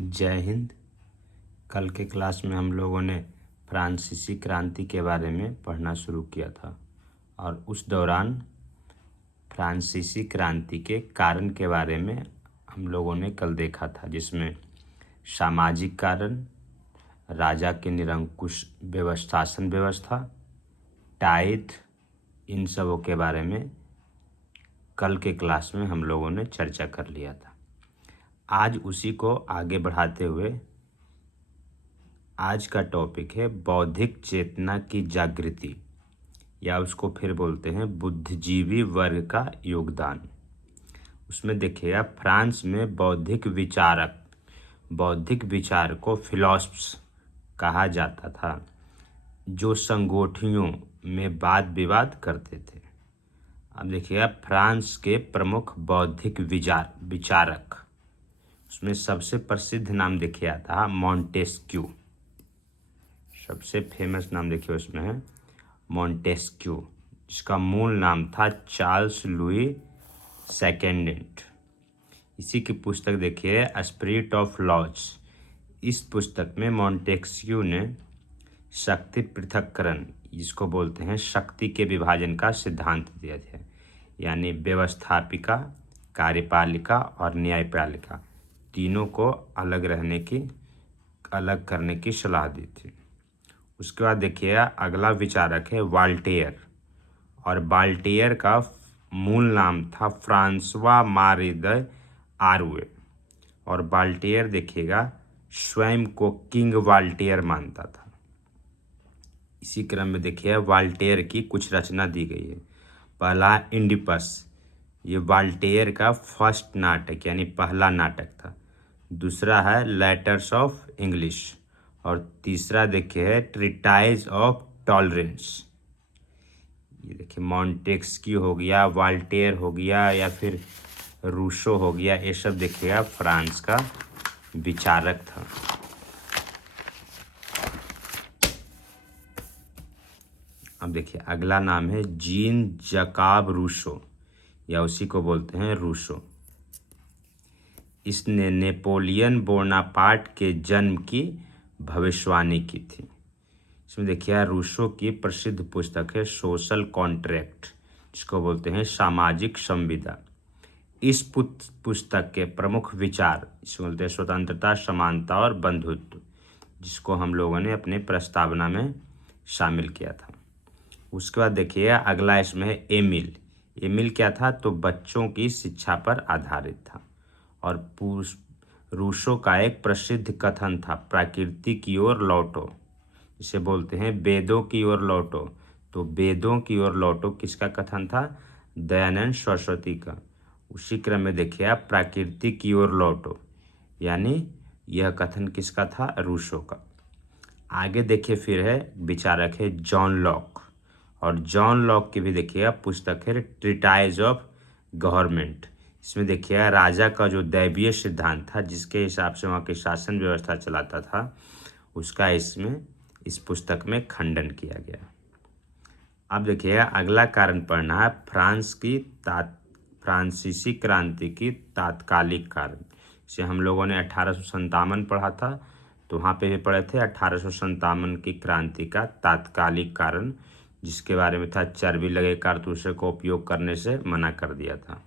जय हिंद। कल के क्लास में हम लोगों ने फ्रांसीसी क्रांति के बारे में पढ़ना शुरू किया था और उस दौरान फ्रांसीसी क्रांति के कारण के बारे में हम लोगों ने कल देखा था, जिसमें सामाजिक कारण, राजा के निरंकुश शासन व्यवस्था, टाइथ, इन सबों के बारे में कल के क्लास में हम लोगों ने चर्चा कर लिया था। आज उसी को आगे बढ़ाते हुए आज का टॉपिक है बौद्धिक चेतना की जागृति, या उसको फिर बोलते हैं बुद्धिजीवी वर्ग का योगदान। उसमें देखिए, फ्रांस में बौद्धिक विचार को फिलोसफ्स कहा जाता था, जो संगोष्ठियों में वाद विवाद करते थे। अब देखिए, फ्रांस के प्रमुख बौद्धिक विचारक, उसमें सबसे प्रसिद्ध नाम देखिए आता है मॉन्टेस्क्यू। सबसे फेमस नाम देखिए उसमें है मॉन्टेस्क्यू, जिसका मूल नाम था चार्ल्स लुई सेकेंड। इसी की पुस्तक देखिए स्पिरिट ऑफ लॉज। इस पुस्तक में मॉन्टेस्क्यू ने शक्ति पृथक्करण, जिसको बोलते हैं शक्ति के विभाजन का सिद्धांत दिया था, यानी व्यवस्थापिका, कार्यपालिका और न्यायपालिका तीनों को अलग करने की सलाह दी थी। उसके बाद देखिए, अगला विचारक है वाल्टेयर, और वाल्टेयर का मूल नाम था फ्रांसवा मारी द आरुए, और वाल्टेयर देखिएगा स्वयं को किंग वाल्टेयर मानता था। इसी क्रम में देखिए वाल्टेयर की कुछ रचना दी गई है। पहला इंडिपस, ये वाल्टेयर का फर्स्ट नाटक यानी पहला नाटक था। दूसरा है लेटर्स ऑफ इंग्लिश, और तीसरा देखिए है ट्रीटाइज ऑफ टॉलरेंस। ये देखिए मॉन्टेस्क्यू हो गया, वाल्टेयर हो गया, या फिर रूसो हो गया, ये सब देखिएगा फ्रांस का विचारक था। अब देखिए अगला नाम है जीन जकाब रूसो, या उसी को बोलते हैं रूसो। इसने नेपोलियन बोनापार्ट के जन्म की भविष्यवाणी की थी। इसमें देखिए रूसो की प्रसिद्ध पुस्तक है सोशल कॉन्ट्रैक्ट, जिसको बोलते हैं सामाजिक संविदा। इस पुस्तक के प्रमुख विचार इसको बोलते हैं स्वतंत्रता, समानता और बंधुत्व, जिसको हम लोगों ने अपने प्रस्तावना में शामिल किया था। उसके बाद देखिए अगला इसमें है एमिल। एमिल क्या था, तो बच्चों की शिक्षा पर आधारित था। और रूसो का एक प्रसिद्ध कथन था प्रकृति की ओर लौटो, जिसे बोलते हैं वेदों की ओर लौटो। तो वेदों की ओर लौटो किसका कथन था, दयानंद सरस्वती का। उसी क्रम में देखिए आप प्रकृति की ओर लौटो, यानी यह कथन किसका था, रूसो का। आगे देखिए फिर है विचारक है जॉन लॉक, और जॉन लॉक की भी देखिए पुस्तक है ट्रीटाइज ऑफ गवर्नमेंट। इसमें देखिए राजा का जो दैवीय सिद्धांत था, जिसके हिसाब से वहाँ की शासन व्यवस्था चलाता था, उसका इस पुस्तक में खंडन किया गया। अब देखिए अगला कारण पढ़ना है फ्रांसीसी क्रांति की तात्कालिक कारण। इसे हम लोगों ने 1857 पढ़ा था, तो वहाँ पे भी पढ़े थे 1857 की क्रांति का तात्कालिक कारण, जिसके बारे में था चर्बी लगे कारतूसों को उपयोग करने से मना कर दिया था।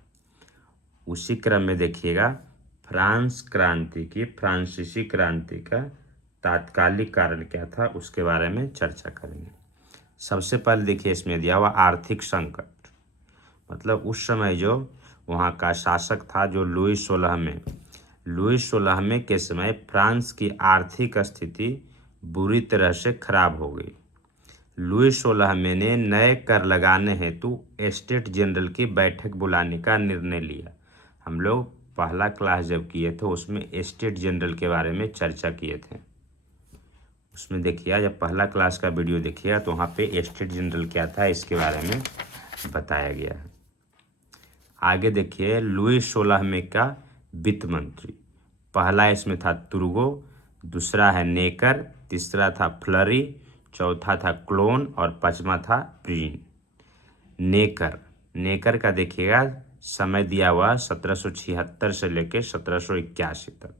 उसी क्रम में देखिएगा फ्रांसीसी क्रांति का तात्कालिक कारण क्या था, उसके बारे में चर्चा करेंगे। सबसे पहले देखिए इसमें दिया हुआ आर्थिक संकट, मतलब उस समय जो वहाँ का शासक था जो लुई 16वें के समय फ्रांस की आर्थिक स्थिति बुरी तरह से खराब हो गई। लुई 16वें ने नए कर लगाने हेतु एस्टेट जनरल की बैठक बुलाने का निर्णय लिया। हम लोग पहला क्लास जब किए थे उसमें एस्टेट जनरल के बारे में चर्चा किए थे। उसमें देखिए जब पहला क्लास का वीडियो देखिएगा तो वहाँ पे एस्टेट जनरल क्या था इसके बारे में बताया गया है। आगे देखिए लुई 16वें का वित्त मंत्री, पहला इसमें था तुर्गो, दूसरा है नेकर, तीसरा था फ्लरी, चौथा था क्लोन और पांचवा था प्रीन। नेकर का देखिएगा समय दिया हुआ 1776 से लेकर 1781 तक।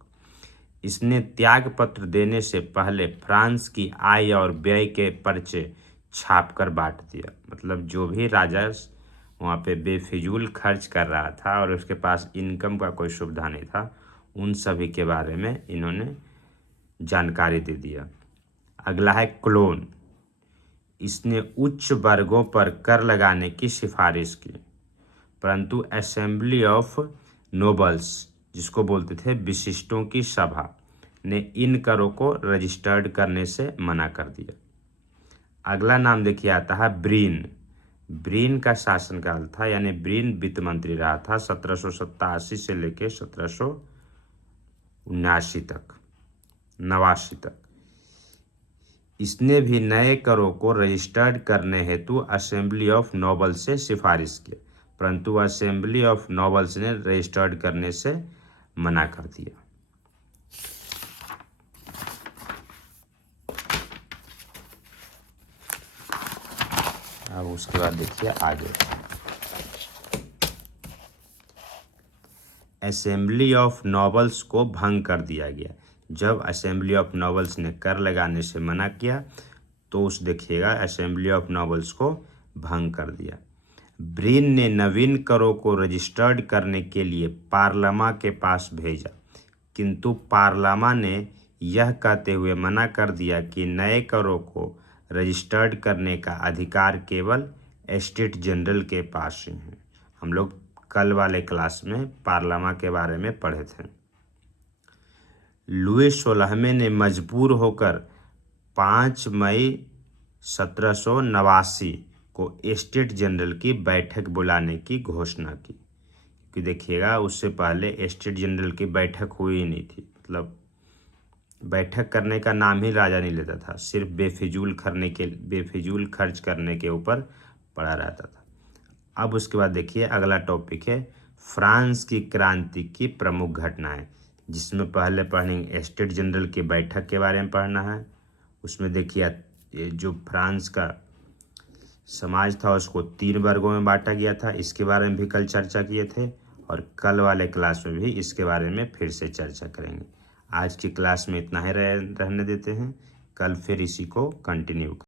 इसने त्याग पत्र देने से पहले फ्रांस की आय और व्यय के पर्चे छापकर बांट दिया। मतलब जो भी राजा वहाँ पे बेफिजूल खर्च कर रहा था और उसके पास इनकम का कोई सुविधा नहीं था, उन सभी के बारे में इन्होंने जानकारी दे दिया। अगला है क्लोन। इसने उच्च वर्गों पर कर लगाने की सिफारिश की, परंतु असेंबली ऑफ नोबल्स, जिसको बोलते थे विशिष्टों की सभा, ने इन करों को रजिस्टर्ड करने से मना कर दिया। अगला नाम देखिए आता है ब्रीन। ब्रीन का शासनकाल था, यानी ब्रीन वित्त मंत्री रहा था 1787 से लेकर 1789 तक, 89 तक। इसने भी नए करों को रजिस्टर्ड करने हेतु असेंबली ऑफ नोबल्स से सिफारिश की, परंतु असेंबली ऑफ नोबल्स ने रजिस्टर्ड करने से मना कर दिया। अब उसके बाद देखिए आगे, असेंबली ऑफ नोबल्स को भंग कर दिया गया। जब असेंबली ऑफ नोबल्स ने कर लगाने से मना किया तो उस देखिएगा असेंबली ऑफ नोबल्स को भंग कर दिया। ब्रीन ने नवीन करों को रजिस्टर्ड करने के लिए पार्लियामा के पास भेजा, किंतु पार्लियामा ने यह कहते हुए मना कर दिया कि नए करों को रजिस्टर्ड करने का अधिकार केवल एस्टेट जनरल के पास ही है। हम लोग कल वाले क्लास में पार्लियामा के बारे में पढ़े थे। लुई 16वें ने मजबूर होकर 5 मई 1789 को एस्टेट जनरल की बैठक बुलाने की घोषणा की, क्योंकि देखिएगा उससे पहले एस्टेट जनरल की बैठक हुई ही नहीं थी। मतलब बैठक करने का नाम ही राजा नहीं लेता था, सिर्फ बेफिजूल खर्च करने के ऊपर पड़ा रहता था। अब उसके बाद देखिए अगला टॉपिक है फ्रांस की क्रांति की प्रमुख घटनाएं, जिसमें पहले पढ़ेंगे एस्टेट जनरल की बैठक के बारे में पढ़ना है। उसमें देखिए जो फ्रांस का समाज था उसको 3 वर्गों में बांटा गया था, इसके बारे में भी कल चर्चा किए थे और कल वाले क्लास में भी इसके बारे में फिर से चर्चा करेंगे। आज की क्लास में इतना ही रहने देते हैं, कल फिर इसी को कंटिन्यू